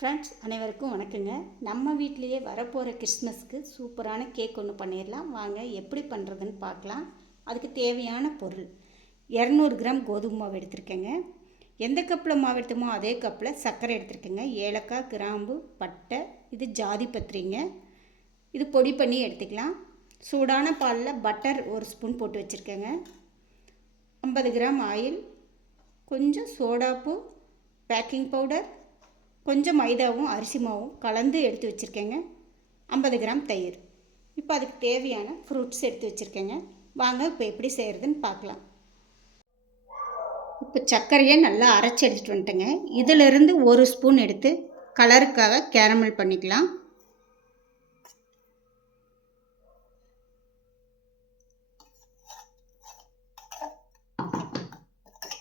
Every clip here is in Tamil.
ஃப்ரெண்ட்ஸ் அனைவருக்கும் வணக்கங்க. நம்ம வீட்டிலையே வரப்போகிற கிறிஸ்மஸ்க்கு சூப்பரான கேக் ஒன்று பண்ணிடலாம். வாங்க எப்படி பண்ணுறதுன்னு பார்க்கலாம். அதுக்கு தேவையான பொருள் 200 கிராம் கோதுமை மாவு எடுத்திருக்கேங்க. எந்த கப்பில் மாவு எடுத்தோமோ அதே கப்பில் சர்க்கரை எடுத்திருக்கேங்க. ஏலக்காய், கிராம்பு, பட்டை, இது ஜாதி பத்திரிங்க. இது பொடி பண்ணி எடுத்துக்கலாம். சூடான பாலில் பட்டர் 1 ஸ்பூன் போட்டு வச்சுருக்கேங்க. 50 கிராம் ஆயில், கொஞ்சம் சோடாப்பு, பேக்கிங் பவுடர், கொஞ்சம் மைதாவும் அரிசி மாவும் கலந்து எடுத்து வச்சுருக்கேங்க. 50 கிராம் தயிர். இப்போ அதுக்கு தேவையான ஃப்ரூட்ஸ் எடுத்து வச்சுருக்கேங்க. வாங்க இப்போ எப்படி செய்கிறதுன்னு பார்க்கலாம். இப்போ சர்க்கரையை நல்லா அரைச்சி எடுத்துகிட்டு வந்துட்டேங்க. இதிலிருந்து 1 ஸ்பூன் எடுத்து கலருக்காக கேரமல் பண்ணிக்கலாம்.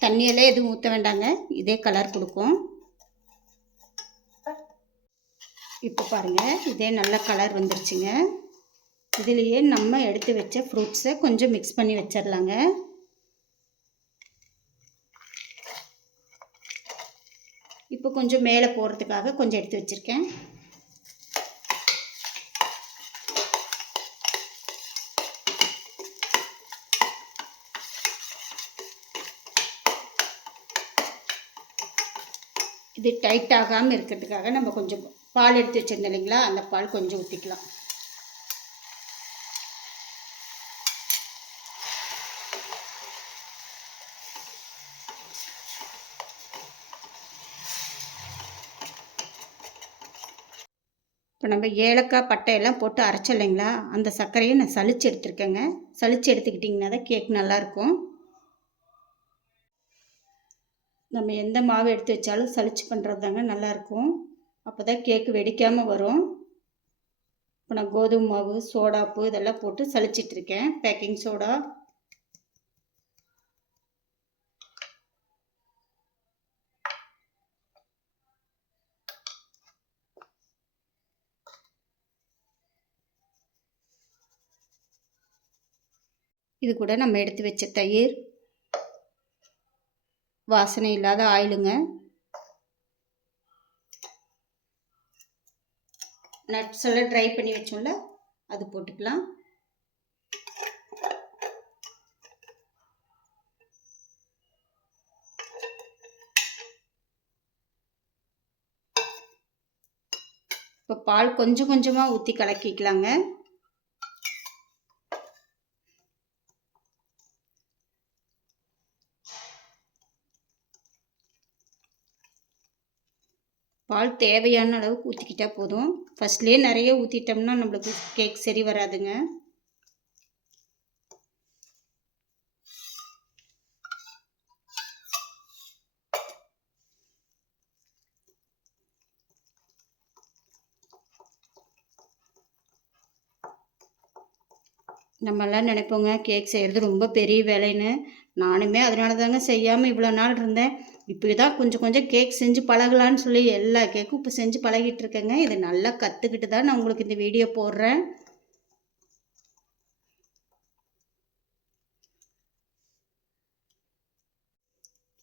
தண்ணியெல்லாம் எதுவும் ஊற்ற வேண்டாங்க, இதே கலர் கொடுக்கும். இப்போ பாருங்கள், இதே நல்ல கலர் வந்துருச்சுங்க. இதுலேயே நம்ம எடுத்து வச்ச ஃப்ரூட்ஸை கொஞ்சம் மிக்ஸ் பண்ணி வச்சிடலாங்க. இப்போ கொஞ்சம் மேலே போகிறதுக்காக கொஞ்சம் எடுத்து வச்சுருக்கேன். இது டைட் ஆகாமல் இருக்கிறதுக்காக நம்ம கொஞ்சம் பால் எடுத்து வச்சுருந்தோம் இல்லைங்களா, அந்த பால் கொஞ்சம் ஊற்றிக்கலாம். இப்போ நம்ம ஏலக்காய், பட்டை எல்லாம் போட்டு அரைச்சோம் இல்லைங்களா, அந்த சர்க்கரையை நான் சளிச்சு எடுத்துருக்கேங்க. சளிச்சு எடுத்துக்கிட்டிங்கன்னா தான் கேக் நல்லாயிருக்கும். நம்ம எந்த மாவு எடுத்து வச்சாலும் சளிச்சு பண்ணுறது தாங்க நல்லாயிருக்கும். அப்போ தான் கேக்கு வெடிக்காமல் வரும். இப்போ நான் கோதுமை மாவு, சோடாப்பு இதெல்லாம் போட்டு சளிச்சிட்ருக்கேன். பேக்கிங் சோடா, இது கூட நம்ம எடுத்து வச்ச தயிர், வாசனை இல்லாத ஆயிலுங்க, நட்ஸ் எல்லாம் ட்ரை பண்ணி வச்சோம்ல அது போட்டுக்கலாம். இப்போ பால் கொஞ்சம் கொஞ்சமாக ஊற்றி கலக்கிக்கலாங்க. பால் தேவையான அளவுக்கு ஊற்றிக்கிட்டால் போதும். ஃபஸ்ட்லேயே நிறைய ஊற்றிட்டோம்னா நம்மளுக்கு கேக் சரி வராதுங்க. நம்மெல்லாம் நினைப்போங்க கேக் செய்கிறது ரொம்ப பெரிய வேலைன்னு. நானுமே அதனால தாங்க செய்யாமல் இவ்வளோ நாள் இருந்தேன். இப்படி தான் கொஞ்சம் கொஞ்சம் கேக் செஞ்சு பழகலான்னு சொல்லி எல்லா கேக்கும் இப்போ செஞ்சு பழகிட்டு இருக்கேங்க. இது நல்லா கற்றுக்கிட்டு தான் நான் உங்களுக்கு இந்த வீடியோ போடுறேன்.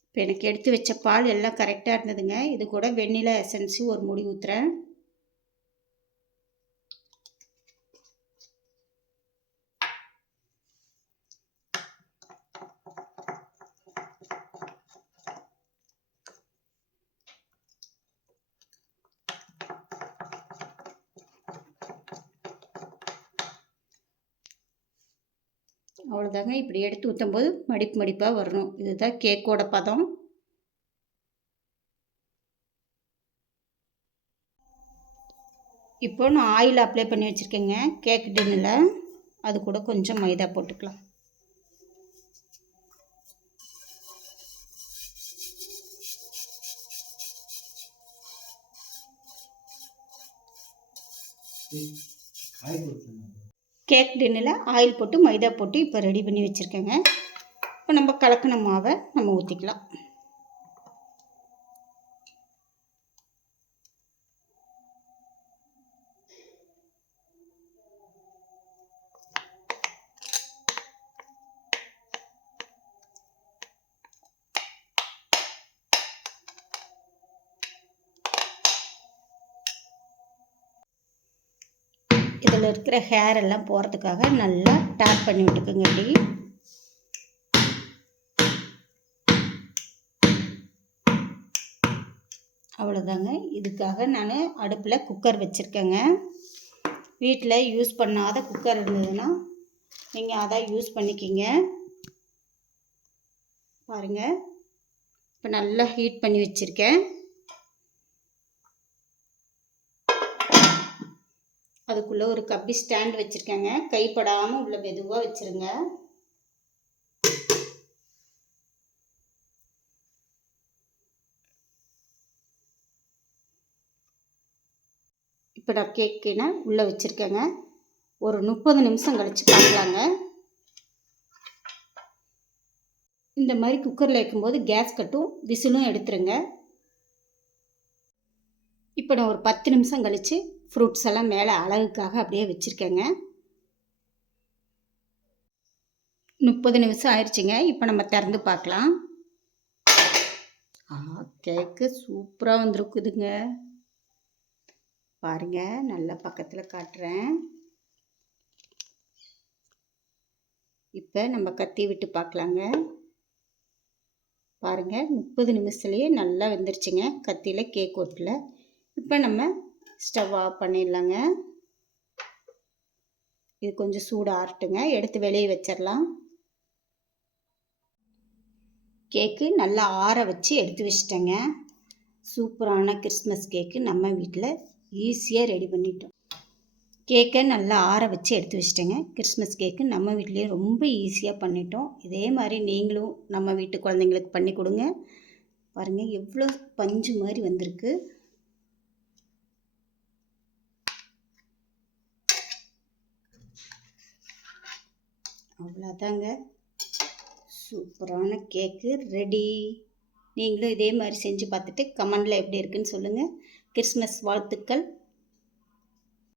இப்போ எனக்கு எடுத்து வச்ச பால் எல்லாம் கரெக்டாக இருந்ததுங்க. இது கூட வெண்ணிலா எசன்ஸு ஒரு முடி ஊற்றுறேன். அவ்வளோதாங்க. இப்படி எடுத்து ஊற்றும்போது மடிப்பு மடிப்பாக வரணும். இதுதான் கேக்கோட பதம். இப்போ நான் ஆயில் அப்ளை பண்ணி வச்சுருக்கேங்க கேக் டின்னில். அது கூட கொஞ்சம் மைதா போட்டுக்கலாம். கேக் டின்னில் ஆயில் போட்டு மைதா போட்டு இப்போ ரெடி பண்ணி வச்சுருக்கேங்க. இப்போ நம்ம கலக்கின மாவை நம்ம ஊற்றிக்கலாம். இதில் இருக்கிற ஹேர் எல்லாம் போகிறதுக்காக நல்லா டேப் பண்ணி விட்டுக்குங்க. இப்படி அவ்வளோதாங்க. இதுக்காக நான் அடுப்பில் குக்கர் வச்சுருக்கேங்க. வீட்டில் யூஸ் பண்ணாத குக்கர் இருந்ததுன்னா நீங்கள் அதை யூஸ் பண்ணிக்கிங்க. பாருங்கள், இப்போ நல்லா ஹீட் பண்ணி வச்சுருக்கேன். அதுக்குள்ளே ஒரு கப்பி ஸ்டாண்ட் வச்சுருக்கேங்க. கைப்படாமல் உள்ள மெதுவாக வச்சுருங்க. இப்போ நான் கேக்குன்னு உள்ளே வச்சுருக்கேங்க. ஒரு 30 நிமிஷம் கழித்து பார்க்கலாங்க. இந்த மாதிரி குக்கரில் வைக்கும்போது கேஸ் கட்டும், விசிலும் எடுத்துருங்க. இப்போ நான் ஒரு 10 நிமிஷம் கழித்து ஃப்ரூட்ஸ் எல்லாம் மேலே அழகுக்காக அப்படியே வச்சுருக்கேங்க. 30 நிமிஷம் ஆயிடுச்சுங்க. இப்போ நம்ம திறந்து பார்க்கலாம். கேக்கு சூப்பராக வந்துருக்குதுங்க. பாருங்க, நல்லா பக்கத்தில் காட்டுறேன். இப்போ நம்ம கத்தி விட்டு பார்க்கலாங்க. பாருங்க, 30 நிமிஷத்துலேயே நல்லா வெந்துருச்சுங்க. கத்தியில் கேக் ஒட்டல. இப்போ நம்ம ஸ்டவ் ஆஃப் பண்ணிடலாங்க. இது கொஞ்சம் சூடு ஆறட்டுங்க. எடுத்து வெளியே வச்சிடலாம். கேக்கு நல்லா ஆற வச்சு எடுத்து வச்சிட்டேங்க. சூப்பரான கிறிஸ்மஸ் கேக்கு நம்ம வீட்டில் ஈஸியாக ரெடி பண்ணிட்டோம். கேக்கை நல்லா ஆற வச்சு எடுத்து வச்சிட்டேங்க. கிறிஸ்மஸ் கேக்கு நம்ம வீட்லேயே ரொம்ப ஈஸியாக பண்ணிட்டோம். இதே மாதிரி நீங்களும் நம்ம வீட்டு குழந்தைங்களுக்கு பண்ணி கொடுங்க. பாருங்கள், எவ்வளோ பஞ்சு மாதிரி வந்திருக்கு. அவ்வளோதாங்க, சூப்பரான கேக்கு ரெடி. நீங்களும் இதே மாதிரி செஞ்சு பார்த்துட்டு கமெண்டில் எப்படி இருக்குன்னு சொல்லுங்கள். கிறிஸ்மஸ் வாழ்த்துக்கள்.